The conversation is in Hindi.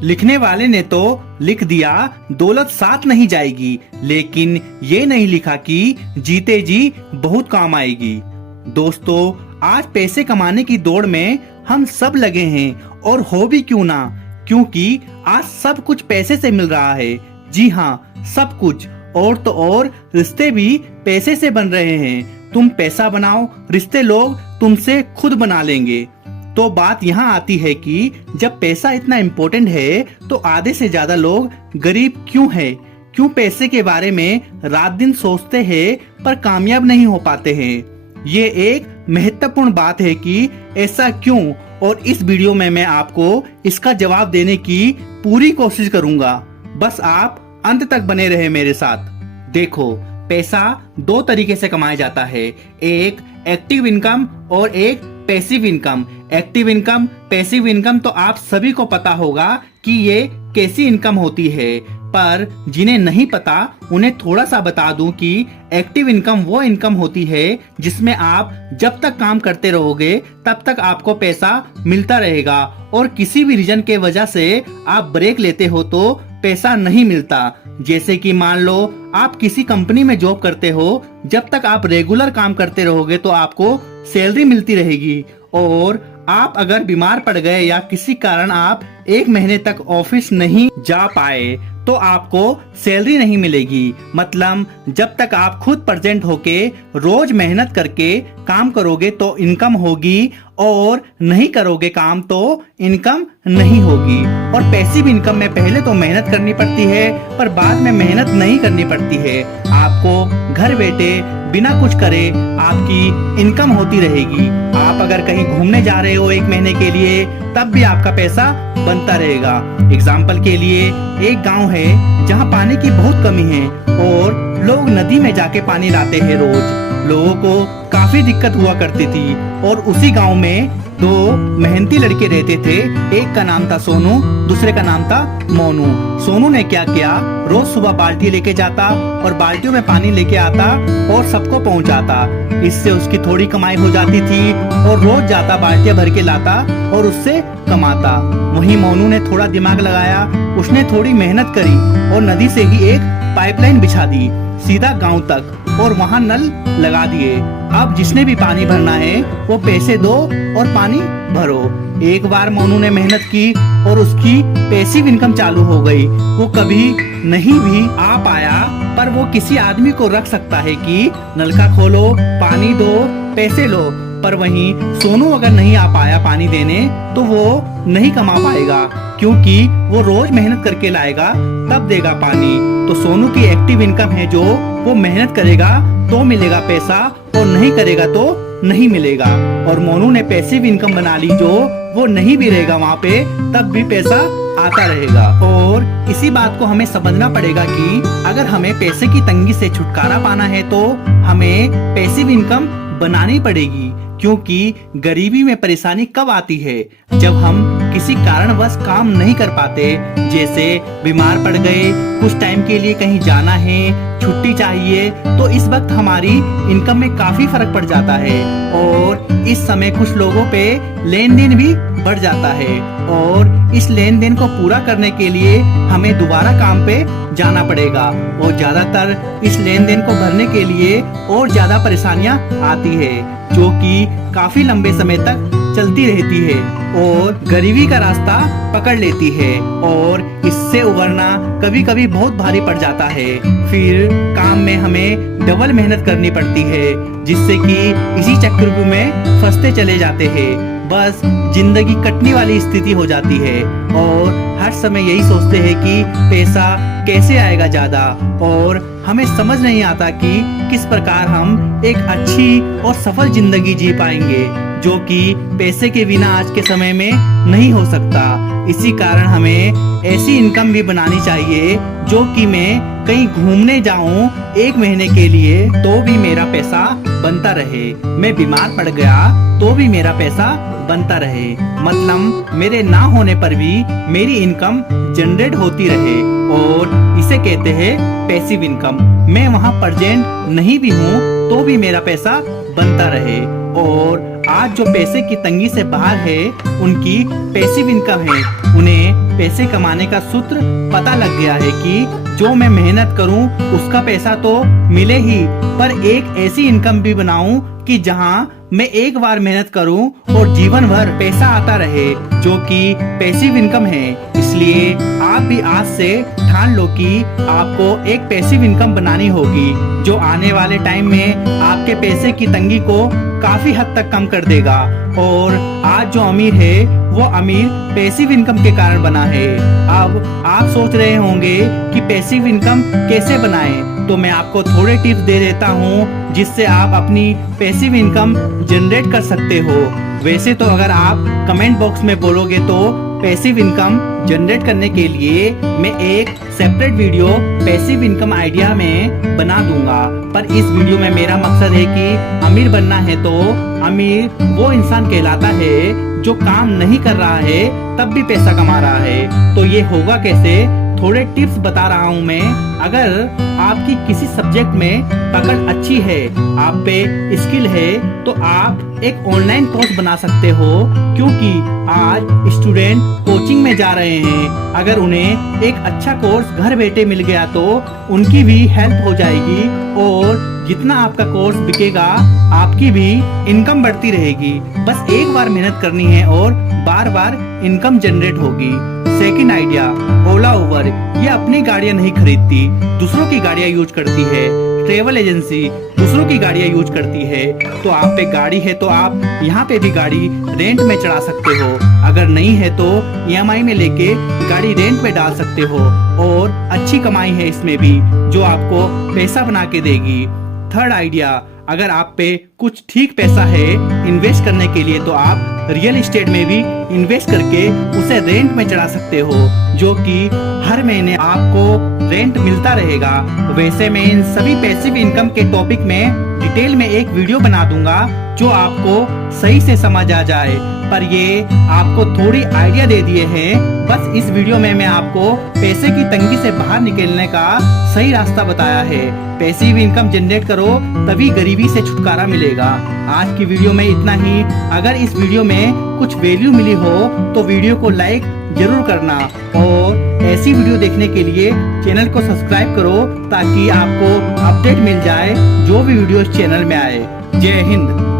लिखने वाले ने तो लिख दिया दौलत साथ नहीं जाएगी, लेकिन ये नहीं लिखा कि जीते जी बहुत काम आएगी। दोस्तों, आज पैसे कमाने की दौड़ में हम सब लगे हैं, और हो भी क्यों ना, क्योंकि आज सब कुछ पैसे से मिल रहा है। जी हाँ, सब कुछ, और तो और रिश्ते भी पैसे से बन रहे हैं। तुम पैसा बनाओ, रिश्ते लोग तुमसे खुद बना लेंगे। तो बात यहाँ आती है कि जब पैसा इतना इम्पोर्टेंट है तो आधे से ज्यादा लोग गरीब क्यों है? क्यों पैसे के बारे में रात दिन सोचते हैं पर कामयाब नहीं हो पाते हैं? ये एक महत्वपूर्ण बात है कि ऐसा क्यों, और इस वीडियो में मैं आपको इसका जवाब देने की पूरी कोशिश करूंगा। बस आप अंत तक बने रहे मेरे साथ। देखो, पैसा दो तरीके से कमाया जाता है, एक एक्टिव इनकम और एक passive income. Active income, passive income तो आप सभी को पता होगा कि ये कैसी इनकम होती है, पर जिन्हें नहीं पता उन्हें थोड़ा सा बता दूं कि एक्टिव इनकम वो इनकम होती है जिसमें आप जब तक काम करते रहोगे तब तक आपको पैसा मिलता रहेगा, और किसी भी रीजन के वजह से आप ब्रेक लेते हो तो पैसा नहीं मिलता। जैसे कि मान लो आप किसी कंपनी में जॉब करते हो, जब तक आप रेगुलर काम करते रहोगे तो आपको सैलरी मिलती रहेगी, और आप अगर बीमार पड़ गए या किसी कारण आप एक महीने तक ऑफिस नहीं जा पाए तो आपको सैलरी नहीं मिलेगी। मतलब जब तक आप खुद प्रेजेंट होके रोज मेहनत करके काम करोगे तो इनकम होगी, और नहीं करोगे काम तो इनकम नहीं होगी। और पैसिव इनकम में पहले तो मेहनत करनी पड़ती है, पर बाद में मेहनत नहीं करनी पड़ती है। आपको घर बैठे बिना कुछ करे आपकी इनकम होती रहेगी। आप अगर कहीं घूमने जा रहे हो एक महीने के लिए, तब भी आपका पैसा बनता रहेगा। एग्जाम्पल के लिए, एक गांव है जहां पानी की बहुत कमी है और लोग नदी में जाके पानी लाते हैं रोज। लोगों को काफी दिक्कत हुआ करती थी, और उसी गांव में दो मेहनती लड़के रहते थे। एक का नाम था सोनू, दूसरे का नाम था मोनू। सोनू ने क्या किया, रोज सुबह बाल्टी लेके जाता और बाल्टियों में पानी लेके आता और सबको पहुंचाता। इससे उसकी थोड़ी कमाई हो जाती थी, और रोज जाता बाल्टियां भर के लाता और उससे कमाता। वहीं मोनू ने थोड़ा दिमाग लगाया, उसने थोड़ी मेहनत करी और नदी से ही एक पाइपलाइन बिछा दी सीधा गांव तक, और वहां नल लगा दिए। अब जिसने भी पानी भरना है वो पैसे दो और पानी भरो। एक बार मोनू ने मेहनत की और उसकी पैसिव इनकम चालू हो गई। वो कभी नहीं भी आ पाया, पर वो किसी आदमी को रख सकता है कि नलका खोलो, पानी दो, पैसे लो। पर वहीं सोनू अगर नहीं आ पाया पानी देने तो वो नहीं कमा पाएगा, क्योंकि वो रोज मेहनत करके लाएगा तब देगा पानी। तो सोनू की एक्टिव इनकम है जो वो मेहनत करेगा तो मिलेगा पैसा, और नहीं करेगा तो नहीं मिलेगा। और मोनू ने पैसिव इनकम बना ली, जो वो नहीं भी रहेगा वहाँ पे तब भी पैसा आता रहेगा। और इसी बात को हमें समझना पड़ेगा कि अगर हमें पैसे की तंगी से छुटकारा पाना है तो हमें पैसिव इनकम बनानी पड़ेगी। क्योंकि गरीबी में परेशानी कब आती है, जब हम किसी कारणवश काम नहीं कर पाते, जैसे बीमार पड़ गए, कुछ टाइम के लिए कहीं जाना है, छुट्टी चाहिए, तो इस वक्त हमारी इनकम में काफी फर्क पड़ जाता है। और इस समय कुछ लोगों पे लेन देन भी बढ़ जाता है, और इस लेन देन को पूरा करने के लिए हमें दोबारा काम पे जाना पड़ेगा, और ज्यादातर इस लेन देन को भरने के लिए और ज्यादा परेशानियां आती है, जो कि काफी लंबे समय तक चलती रहती है और गरीबी का रास्ता पकड़ लेती है। और इससे उबरना कभी कभी बहुत भारी पड़ जाता है। फिर काम में हमें डबल मेहनत करनी पड़ती है, जिससे कि इसी चक्रव्यूह में फंसते चले जाते हैं। बस जिंदगी कटने वाली स्थिति हो जाती है, और हर समय यही सोचते हैं कि पैसा कैसे आएगा ज्यादा, और हमें समझ नहीं आता कि किस प्रकार हम एक अच्छी और सफल जिंदगी जी पाएंगे, जो कि पैसे के बिना आज के समय में नहीं हो सकता। इसी कारण हमें ऐसी इनकम भी बनानी चाहिए जो कि मैं कहीं घूमने जाऊं एक महीने के लिए तो भी मेरा पैसा बनता रहे, मैं बीमार पड़ गया तो भी मेरा पैसा बनता रहे। मतलब मेरे ना होने पर भी मेरी इनकम जनरेट होती रहे, और इसे कहते हैं पैसिव इनकम। मैं वहाँ प्रेजेंट नहीं भी हूँ तो भी मेरा पैसा बनता रहे। और आज जो पैसे की तंगी से बाहर है उनकी पैसिव इनकम है। उन्हें पैसे कमाने का सूत्र पता लग गया है कि जो मैं मेहनत करूं उसका पैसा तो मिले ही, पर एक ऐसी इनकम भी बनाऊं कि जहां मैं एक बार मेहनत करूं और जीवन भर पैसा आता रहे, जो कि पैसिव इनकम है। इसलिए आप भी आज से ठान लो कि आपको एक पैसिव इनकम बनानी होगी, जो आने वाले टाइम में आपके पैसे की तंगी को काफी हद तक कम कर देगा। और आज जो अमीर है वो अमीर पैसिव इनकम के कारण बना है। अब आप सोच रहे होंगे कि पैसिव इनकम कैसे बनाएं, तो मैं आपको थोड़े टिप्स दे देता हूं जिससे आप अपनी पैसिव इनकम जनरेट कर सकते हो। वैसे तो अगर आप कमेंट बॉक्स में बोलोगे तो पैसिव इनकम जनरेट करने के लिए मैं एक separate video passive income idea में बना दूंगा, पर इस वीडियो में मेरा मकसद है कि अमीर बनना है तो अमीर वो इंसान कहलाता है जो काम नहीं कर रहा है तब भी पैसा कमा रहा है। तो ये होगा कैसे, थोड़े टिप्स बता रहा हूँ मैं। अगर आपकी किसी सब्जेक्ट में पकड़ अच्छी है, आप पे स्किल है, तो आप एक ऑनलाइन कोर्स बना सकते हो, क्योंकि आज स्टूडेंट कोचिंग में जा रहे हैं। अगर उन्हें एक अच्छा कोर्स घर बैठे मिल गया तो उनकी भी हेल्प हो जाएगी, और जितना आपका कोर्स बिकेगा आपकी भी इनकम बढ़ती रहेगी। बस एक बार मेहनत करनी है और बार बार इनकम जनरेट होगी। सेकंड आइडिया, ओला उबर ये अपनी गाड़ियां नहीं खरीदती, दूसरों की गाड़ियां यूज करती है। ट्रेवल एजेंसी दूसरों की गाड़ियां यूज करती है। तो आप पे गाड़ी है तो आप यहाँ पे भी गाड़ी रेंट में चढ़ा सकते हो। अगर नहीं है तो EMI में लेके गाड़ी रेंट पे डाल सकते हो, और अच्छी कमाई है इसमें भी, जो आपको पैसा बना के देगी। थर्ड आइडिया, अगर आप पे कुछ ठीक पैसा है इन्वेस्ट करने के लिए, तो आप रियल एस्टेट में भी इन्वेस्ट करके उसे रेंट में चढ़ा सकते हो, जो कि हर महीने आपको रेंट मिलता रहेगा। वैसे मैं इन सभी पैसिव इनकम के टॉपिक में डिटेल में एक वीडियो बना दूंगा जो आपको सही से समझ आ जाए, पर ये आपको थोड़ी आइडिया दे दिए हैं। बस इस वीडियो में मैं आपको पैसे की तंगी से बाहर निकलने का सही रास्ता बताया है। पैसिव इनकम जनरेट करो तभी गरीबी से छुटकारा मिलेगा। आज की वीडियो में इतना ही। अगर इस वीडियो में कुछ वैल्यू मिली हो तो वीडियो को लाइक जरूर करना, और ऐसी वीडियो देखने के लिए चैनल को सब्सक्राइब करो ताकि आपको अपडेट मिल जाए जो भी वीडियो इस चैनल में आए। जय हिंद।